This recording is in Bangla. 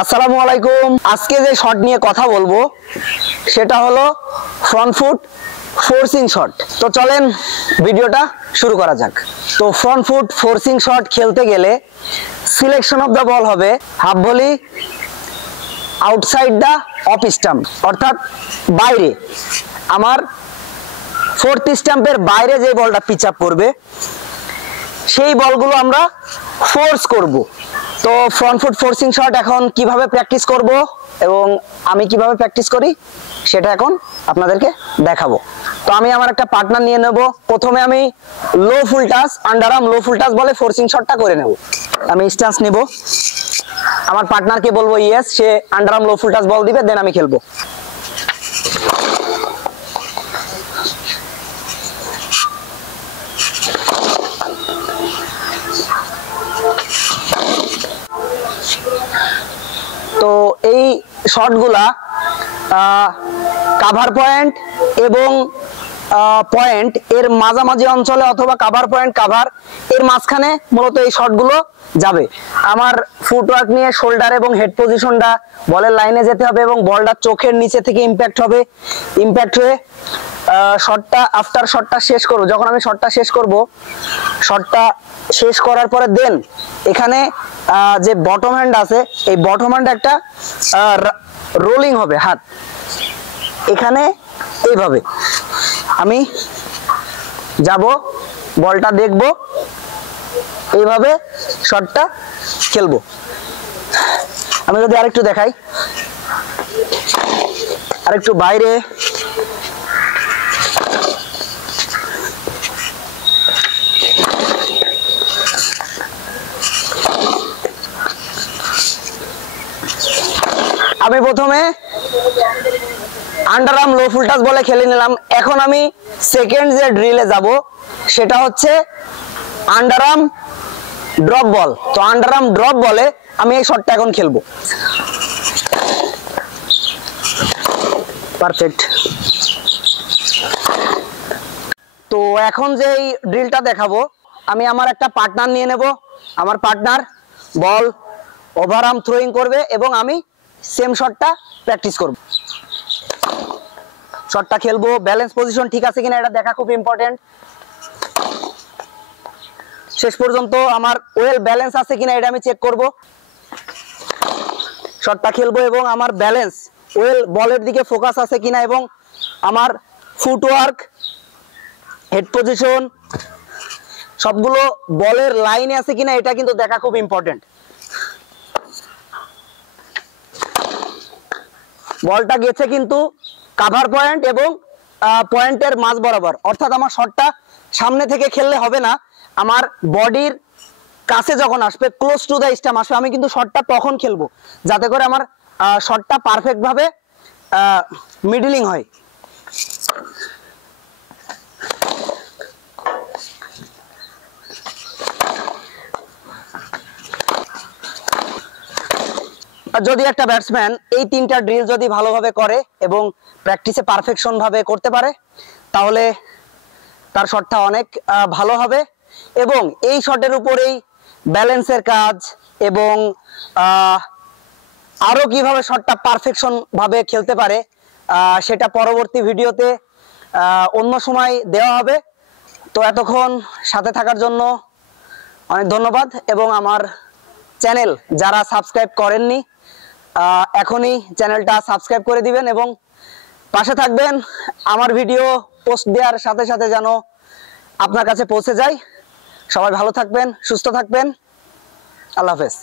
আসসালামু আলাইকুম। আজকে যে শট নিয়ে কথা বলবো সেটা হলো ফ্রন্ট ফুট ফোর্সিং শট। তো চলেন ভিডিওটা শুরু করা যাক। তো ফ্রন্ট ফুট ফোর্সিং শট খেলতে গেলে সিলেকশন অফ দ্য বল হবে half volley outside the off stump, অর্থাৎ বাইরে, আমার ফোর্থ স্টাম্পের বাইরে যে বলটা পিচ আপ করবে সেই বলগুলো আমরা ফোর্স করব। তো ফ্রন্ট ফুট ফোর্সিং শট এখন কিভাবে প্র্যাকটিস করব এবং আমি কিভাবে প্র্যাকটিস করি সেটা এখন আপনাদেরকে দেখাবো। তো আমি আমার একটা পার্টনার নিয়ে নেব। প্রথমে আমি লো ফুল টাচ, আন্ডার আর্ম লো ফুল টাচ বলে ফোর্সিং শটটা করে নেব। আমি স্ট্যান্স নেব, আমার পার্টনারকে বলবো ইয়েস, সে আন্ডার আর্ম লো ফুল টাচ বল দিবে, দেন আমি খেলবো। তো এই শটগুলা কাভার পয়েন্ট এবং পয়েন্ট এর মাঝামাঝি অঞ্চলে অথবা কাভার পয়েন্ট কাভার এর মাঝখানে মূলত এই শটগুলো যাবে। আমার ফুটওয়ার্ক নিয়ে শোল্ডার এবং হেড পজিশনটা বলের লাইনে যেতে হবে এবং বলটা চোখের নিচে থেকে ইম্প্যাক্ট হবে। ইম্প্যাক্ট হয়ে শটটা আফটার শটটা শেষ করব, যখন আমি শটটা শেষ করব, শটটা শেষ করার পরে দেন এখানে যে বটম হ্যান্ড আছে এই বটম হ্যান্ড একটা রোলিং হবে, হাত এখানে এইভাবে আমি যাব, বলটা দেখব, এইভাবে শটটা খেলবো। আমি যদি আরেকটু দেখাই, আরেকটু বাইরে, আমি প্রথমে আন্ডার আর্ম লো ফুল টাচ বলে খেলে নিলাম। এখন আমি সেকেন্ড যে ড্রিলে যাব সেটা হচ্ছে আন্ডার আর্ম ড্রপ বল। তো আন্ডার আর্ম ড্রপ বলে আমি এই শটটা এখন খেলবো। পারফেক্ট। তো এখন যে এই ড্রিলটা দেখাবো, আমি আমার একটা পার্টনার নিয়ে নেব। আমার পার্টনার বল ওভার আর্ম থ্রোয়িং করবে এবং আমি সেম শটটা প্র্যাকটিস করব। শটটা খেলবো, ব্যালেন্স পজিশন ঠিক আছে কিনা এটা দেখা খুব ইম্পর্টেন্ট। শেষ পর্যন্ত আমার ওয়েল ব্যালেন্স আছে কিনা এটা আমি চেক করব। শটটা খেলবো এবং আমার ব্যালেন্স ওয়েল বলের দিকে ফোকাস আছে কিনা এবং আমার ফুটওয়ার্ক হেড পজিশন সবগুলো বলের লাইনে আছে কিনা এটা কিন্তু দেখা খুব ইম্পর্টেন্ট। বলটা গেছে কিন্তু কাভার পয়েন্ট এবং পয়েন্টের মাঝ বরাবর, অর্থাৎ আমার শটটা সামনে থেকে খেললে হবে না, আমার বডির কাছে যখন আসবে, ক্লোজ টু দ্য স্টাম্প আসবে, আমি কিন্তু শটটা তখন খেলবো যাতে করে আমার শটটা পারফেক্ট ভাবে মিডলিং হয়। যদি একটা ব্যাটসম্যান এই তিনটা ড্রিল যদি ভালোভাবে করে এবং প্র্যাকটিসে পারফেকশন ভাবে করতে পারে তাহলে তার শটটা অনেক ভালো হবে এবং এই শটের উপরেই ব্যালেন্সের কাজ এবং আরো কিভাবে শটটা পারফেকশন ভাবে খেলতে পারে সেটা পরবর্তী ভিডিওতে অন্য সময় দেওয়া হবে। তো এতক্ষণ সাথে থাকার জন্য অনেক ধন্যবাদ এবং আমার চ্যানেল যারা সাবস্ক্রাইব করেননি এখনই চ্যানেলটা সাবস্ক্রাইব করে দিবেন এবং পাশে থাকবেন। আমার ভিডিও পোস্ট দেওয়ার সাথে সাথে যেন আপনার কাছে পৌঁছে যায়। সবাই ভালো থাকবেন, সুস্থ থাকবেন। আল্লাহ হাফেজ।